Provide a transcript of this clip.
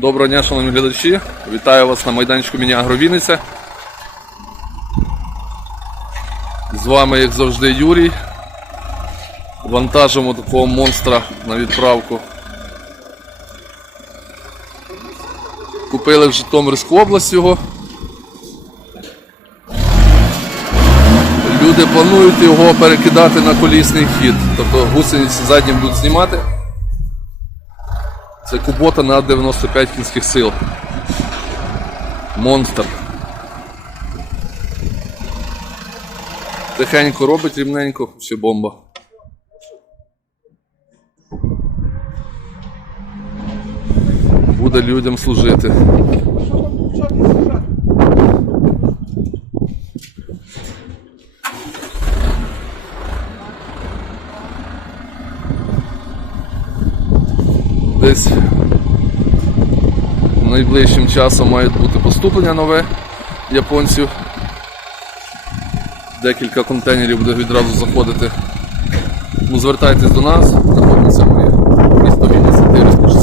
Доброго дня, шановні глядачі. Вітаю вас на майданчику Міні-Агро Вінниця. З вами, як завжди, Юрій. Вантажимо такого монстра на відправку. Купили в Житомирську область його. Люди планують його перекидати на колісний хід. Тобто гусениці задні будуть знімати. Це кубота на 95 кінських сил. Монстр. Тихенько робить рівненько, все бомба. Буде людям служити. Десь найближчим часом має бути поступлення нове японців. Декілька контейнерів буде відразу заходити. Ну, звертайтесь до нас, знаходимося ми місто Вінниця, 462 а біля